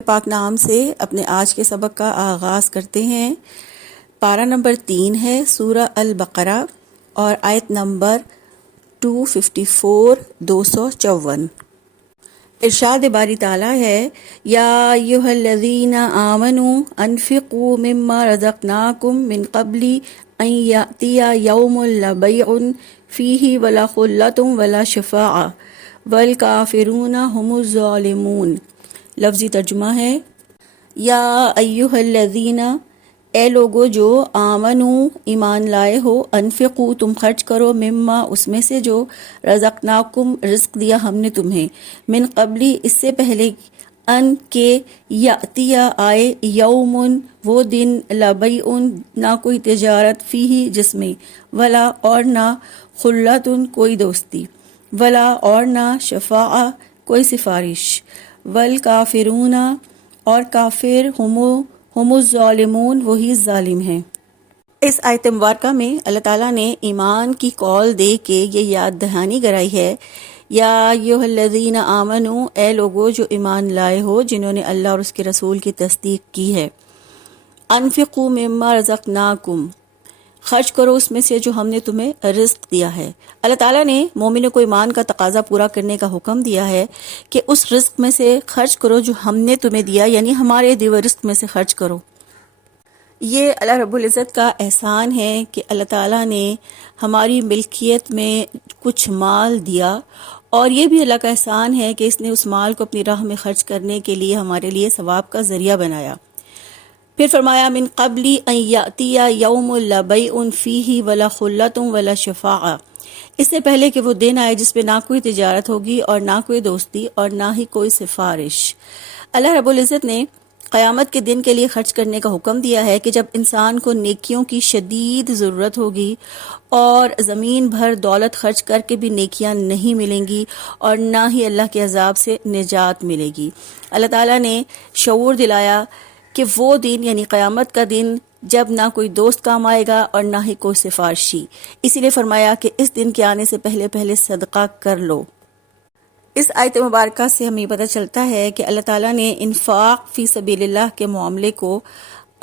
پاک نام سے اپنے آج کے سبق کا آغاز کرتے ہیں۔ پارہ نمبر 3 ہے سورہ البقرہ اور آیت نمبر 254 254۔ ارشاد باری تعالیٰ ہے یا ایھا الذین آمنوا انفقوا مما رزقناکم من قبل ان یأتی یوم لا بیع فیہ ولا خلۃ ولا شفاعۃ والکافرون هم الظالمون۔ لفظی ترجمہ ہے یا ایھا الذین، اے لوگو جو آمنو ایمان لائے ہو، انفقو تم خرچ کرو، مما اس میں سے جو رزقناکم رزق دیا ہم نے تمہیں، من قبلی اس سے پہلے، ان کے یاتیا آئے، یومن وہ دن، لا بیع نہ کوئی تجارت، فیہ جس میں، ولا اور نہ، خلۃ کوئی دوستی، ولا اور نہ، شفاعہ کوئی سفارش، والکافرون اور کافر، ہم الظالمون وہی ظالم ہیں۔ اس آیت مبارکہ میں اللہ تعالیٰ نے ایمان کی کال دے کے یہ یاد دہانی کرائی ہے، یا ایھا الذین آمنوا، اے لوگو جو ایمان لائے ہو، جنہوں نے اللہ اور اس کے رسول کی تصدیق کی ہے، انفقوا مما رزقناکم، خرچ کرو اس میں سے جو ہم نے تمہیں رزق دیا ہے۔ اللہ تعالیٰ نے مومنوں کو ایمان کا تقاضا پورا کرنے کا حکم دیا ہے کہ اس رزق میں سے خرچ کرو جو ہم نے تمہیں دیا، یعنی ہمارے دیے ہوئے رزق میں سے خرچ کرو۔ یہ اللہ رب العزت کا احسان ہے کہ اللہ تعالیٰ نے ہماری ملکیت میں کچھ مال دیا، اور یہ بھی اللہ کا احسان ہے کہ اس نے اس مال کو اپنی راہ میں خرچ کرنے کے لیے ہمارے لیے ثواب کا ذریعہ بنایا۔ پھر فرمایا من قبل ان یاتی یوم لا بیع فیہ ولا خلۃ ولا شفاعۃ، اس سے پہلے کہ وہ دن آئے جس پہ نہ کوئی تجارت ہوگی اور نہ کوئی دوستی اور نہ ہی کوئی سفارش۔ اللہ رب العزت نے قیامت کے دن کے لیے خرچ کرنے کا حکم دیا ہے کہ جب انسان کو نیکیوں کی شدید ضرورت ہوگی اور زمین بھر دولت خرچ کر کے بھی نیکیاں نہیں ملیں گی اور نہ ہی اللہ کے عذاب سے نجات ملے گی۔ اللہ تعالیٰ نے شعور دلایا کہ وہ دن یعنی قیامت کا دن جب نہ کوئی دوست کام آئے گا اور نہ ہی کوئی سفارشی، اسی لیے فرمایا کہ اس دن کے آنے سے پہلے پہلے صدقہ کر لو۔ اس آیت مبارکہ سے ہمیں پتہ چلتا ہے کہ اللہ تعالیٰ نے انفاق فی سبیل اللہ کے معاملے کو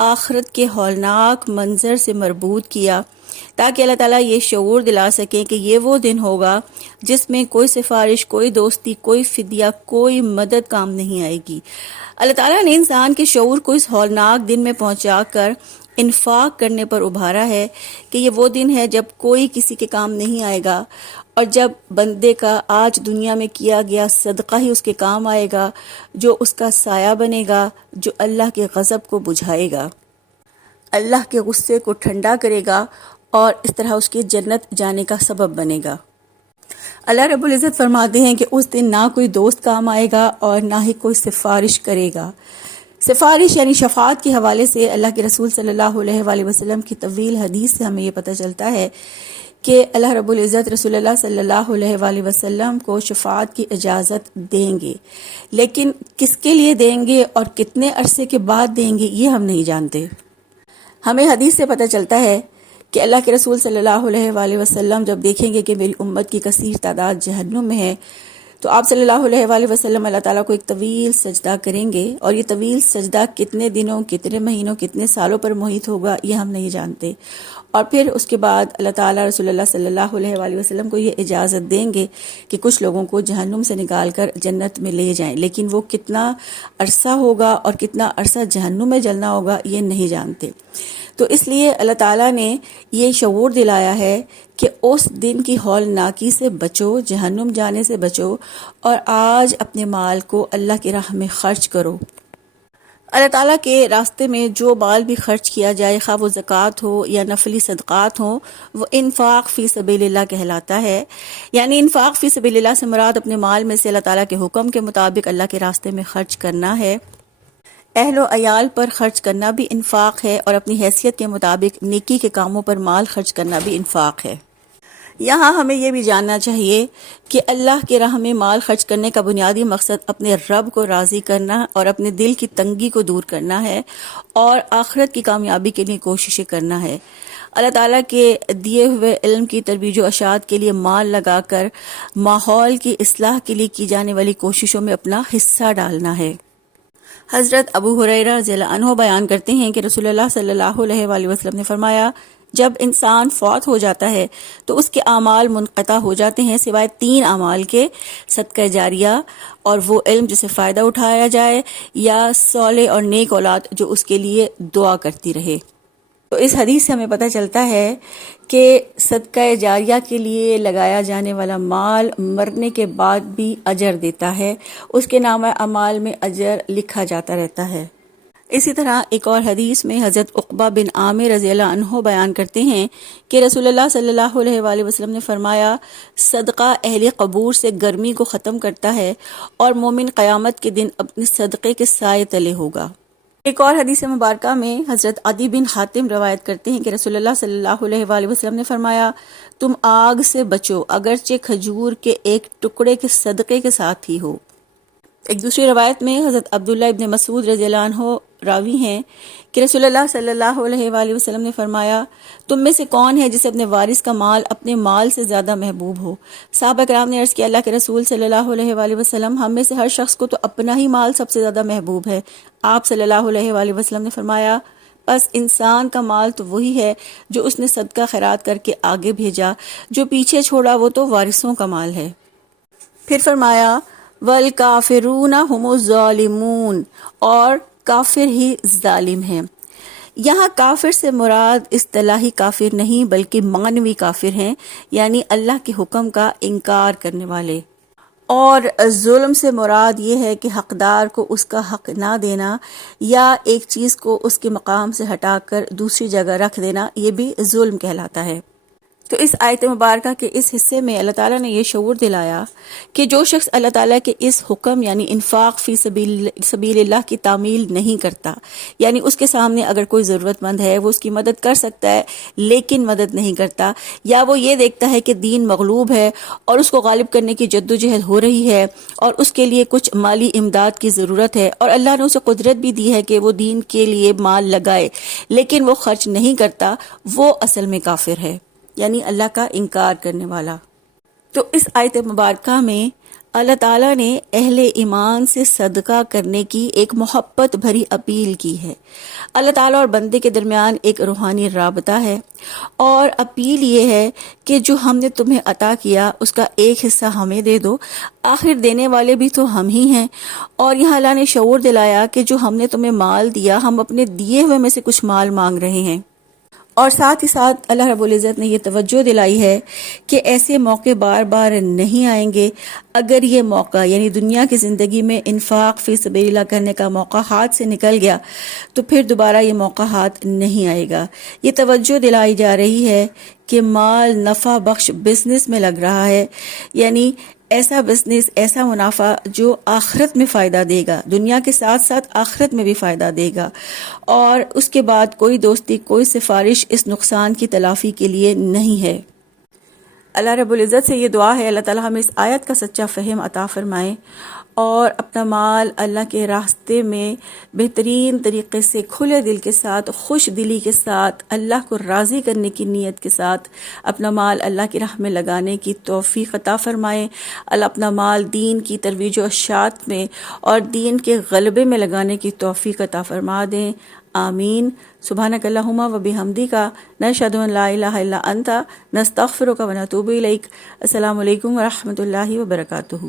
آخرت کے ہولناک منظر سے مربوط کیا، تاکہ اللہ تعالیٰ یہ شعور دلا سکے کہ یہ وہ دن ہوگا جس میں کوئی سفارش، کوئی دوستی، کوئی فدیہ، کوئی مدد کام نہیں آئے گی۔ اللہ تعالیٰ نے انسان کے شعور کو اس ہولناک دن میں پہنچا کر انفاق کرنے پر ابھارا ہے کہ یہ وہ دن ہے جب کوئی کسی کے کام نہیں آئے گا، اور جب بندے کا آج دنیا میں کیا گیا صدقہ ہی اس کے کام آئے گا، جو اس کا سایہ بنے گا، جو اللہ کے غضب کو بجھائے گا، اللہ کے غصے کو ٹھنڈا کرے گا، اور اس طرح اس کی جنت جانے کا سبب بنے گا۔ اللہ رب العزت فرماتے ہیں کہ اس دن نہ کوئی دوست کام آئے گا اور نہ ہی کوئی سفارش کرے گا۔ سفارش یعنی شفاعت کے حوالے سے اللہ کے رسول صلی اللہ علیہ وآلہ وسلم کی طویل حدیث سے ہمیں یہ پتہ چلتا ہے کہ اللہ رب العزت رسول اللہ صلی اللہ علیہ وآلہ وسلم کو شفاعت کی اجازت دیں گے، لیکن کس کے لیے دیں گے اور کتنے عرصے کے بعد دیں گے یہ ہم نہیں جانتے۔ ہمیں حدیث سے پتہ چلتا ہے کہ اللہ کے رسول صلی اللہ علیہ وآلہ وسلم جب دیکھیں گے کہ میری امت کی کثیر تعداد جہنم میں ہے، تو آپ صلی اللہ علیہ وآلہ وسلم اللہ تعالیٰ کو ایک طویل سجدہ کریں گے، اور یہ طویل سجدہ کتنے دنوں، کتنے مہینوں، کتنے سالوں پر محیط ہوگا یہ ہم نہیں جانتے، اور پھر اس کے بعد اللہ تعالیٰ رسول اللہ صلی اللہ علیہ وآلہ وسلم کو یہ اجازت دیں گے کہ کچھ لوگوں کو جہنم سے نکال کر جنت میں لے جائیں، لیکن وہ کتنا عرصہ ہوگا اور کتنا عرصہ جہنم میں جلنا ہوگا یہ نہیں جانتے۔ تو اس لیے اللہ تعالیٰ نے یہ شعور دلایا ہے کہ اس دن کی ہولناکی سے بچو، جہنم جانے سے بچو، اور آج اپنے مال کو اللہ کی راہ میں خرچ کرو۔ اللہ تعالیٰ کے راستے میں جو مال بھی خرچ کیا جائے، خواہ وہ زکوٰۃ ہو یا نفلی صدقات ہوں، وہ انفاق فی سبیل اللہ کہلاتا ہے۔ یعنی انفاق فی سبیل اللہ سے مراد اپنے مال میں سے اللہ تعالیٰ کے حکم کے مطابق اللہ کے راستے میں خرچ کرنا ہے۔ اہل و عیال پر خرچ کرنا بھی انفاق ہے، اور اپنی حیثیت کے مطابق نیکی کے کاموں پر مال خرچ کرنا بھی انفاق ہے۔ یہاں ہمیں یہ بھی جاننا چاہیے کہ اللہ کے راہ میں مال خرچ کرنے کا بنیادی مقصد اپنے رب کو راضی کرنا اور اپنے دل کی تنگی کو دور کرنا ہے، اور آخرت کی کامیابی کے لیے کوششیں کرنا ہے۔ اللہ تعالیٰ کے دیے ہوئے علم کی ترویج و اشاعت کے لیے مال لگا کر ماحول کی اصلاح کے لیے کی جانے والی کوششوں میں اپنا حصہ ڈالنا ہے۔ حضرت ابو ہریرہ رضی اللہ عنہ بیان کرتے ہیں کہ رسول اللہ صلی اللہ علیہ وآلہ وسلم نے فرمایا، جب انسان فوت ہو جاتا ہے تو اس کے اعمال منقطع ہو جاتے ہیں سوائے 3 اعمال کے، صدقہ جاریہ اور وہ علم جسے فائدہ اٹھایا جائے، یا صالح اور نیک اولاد جو اس کے لیے دعا کرتی رہے۔ تو اس حدیث سے ہمیں پتہ چلتا ہے کہ صدقہ جاریہ کے لیے لگایا جانے والا مال مرنے کے بعد بھی اجر دیتا ہے، اس کے نامہ اعمال میں اجر لکھا جاتا رہتا ہے۔ اسی طرح ایک اور حدیث میں حضرت عقبہ بن عامر رضی اللہ عنہ بیان کرتے ہیں کہ رسول اللہ صلی اللہ علیہ وآلہ وسلم نے فرمایا، صدقہ اہل قبور سے گرمی کو ختم کرتا ہے اور مومن قیامت کے دن اپنے صدقے کے سائے تلے ہوگا۔ ایک اور حدیث مبارکہ میں حضرت عدی بن حاتم روایت کرتے ہیں کہ رسول اللہ صلی اللہ علیہ وآلہ وسلم نے فرمایا، تم آگ سے بچو اگرچہ کھجور کے ایک ٹکڑے کے صدقے کے ساتھ ہی ہو۔ ایک دوسری روایت میں حضرت عبداللہ ابن مسعود رضی اللہ عنہ راوی ہیں کہ رسول اللہ صلی اللہ علیہ وآلہ وسلم نے فرمایا، تم میں سے کون ہے جسے اپنے وارث کا مال اپنے مال سے زیادہ محبوب ہو؟ صحابہ کرام نے عرض کیا، اللہ کے رسول صلی اللہ علیہ وآلہ وسلم، ہم میں سے ہر شخص کو تو اپنا ہی مال سب سے زیادہ محبوب ہے۔ آپ صلی اللہ علیہ وآلہ وسلم نے فرمایا، بس انسان کا مال تو وہی ہے جو اس نے صدقہ خیرات کر کے آگے بھیجا، جو پیچھے چھوڑا وہ تو وارثوں کا مال ہے۔ پھر فرمایا، والکافرون هم الظالمون، اور کافر ہی ظالم ہیں۔ یہاں کافر سے مراد اصطلاحی کافر نہیں بلکہ معنوی کافر ہیں، یعنی اللہ کے حکم کا انکار کرنے والے۔ اور ظلم سے مراد یہ ہے کہ حقدار کو اس کا حق نہ دینا یا ایک چیز کو اس کے مقام سے ہٹا کر دوسری جگہ رکھ دینا، یہ بھی ظلم کہلاتا ہے۔ تو اس آیت مبارکہ کے اس حصے میں اللہ تعالیٰ نے یہ شعور دلایا کہ جو شخص اللہ تعالیٰ کے اس حکم یعنی انفاق فی سبیل اللہ کی تعمیل نہیں کرتا، یعنی اس کے سامنے اگر کوئی ضرورت مند ہے وہ اس کی مدد کر سکتا ہے لیکن مدد نہیں کرتا، یا وہ یہ دیکھتا ہے کہ دین مغلوب ہے اور اس کو غالب کرنے کی جدوجہد ہو رہی ہے اور اس کے لیے کچھ مالی امداد کی ضرورت ہے، اور اللہ نے اسے قدرت بھی دی ہے کہ وہ دین کے لیے مال لگائے لیکن وہ خرچ نہیں کرتا، وہ اصل میں کافر ہے، یعنی اللہ کا انکار کرنے والا۔ تو اس آیت مبارکہ میں اللہ تعالیٰ نے اہل ایمان سے صدقہ کرنے کی ایک محبت بھری اپیل کی ہے۔ اللہ تعالیٰ اور بندے کے درمیان ایک روحانی رابطہ ہے، اور اپیل یہ ہے کہ جو ہم نے تمہیں عطا کیا اس کا ایک حصہ ہمیں دے دو، آخر دینے والے بھی تو ہم ہی ہیں۔ اور یہاں اللہ نے شعور دلایا کہ جو ہم نے تمہیں مال دیا، ہم اپنے دیے ہوئے میں سے کچھ مال مانگ رہے ہیں، اور ساتھ ہی ساتھ اللہ رب العزت نے یہ توجہ دلائی ہے کہ ایسے موقع بار بار نہیں آئیں گے۔ اگر یہ موقع یعنی دنیا کی زندگی میں انفاق فی سبیل اللہ کرنے کا موقع ہاتھ سے نکل گیا تو پھر دوبارہ یہ موقع ہاتھ نہیں آئے گا۔ یہ توجہ دلائی جا رہی ہے کہ مال نفع بخش بزنس میں لگ رہا ہے، یعنی ایسا بزنس، ایسا منافع جو آخرت میں فائدہ دے گا، دنیا کے ساتھ ساتھ آخرت میں بھی فائدہ دے گا، اور اس کے بعد کوئی دوستی، کوئی سفارش اس نقصان کی تلافی کے لیے نہیں ہے۔ اللہ رب العزت سے یہ دعا ہے، اللہ تعالی ہمیں اس آیت کا سچا فہم عطا فرمائے اور اپنا مال اللہ کے راستے میں بہترین طریقے سے کھلے دل کے ساتھ، خوش دلی کے ساتھ، اللہ کو راضی کرنے کی نیت کے ساتھ اپنا مال اللہ کی راہ میں لگانے کی توفیق عطا فرمائے۔ اللہ اپنا مال دین کی ترویج و اشاعت میں اور دین کے غلبے میں لگانے کی توفیق عطا فرما دیں، آمین۔ سبحانک اللہم و بحمدک، نشہد ان لا الہ الا انت، نستغفرک و نتوب الیک۔ السلام علیکم ورحمۃ اللہ وبرکاتہ۔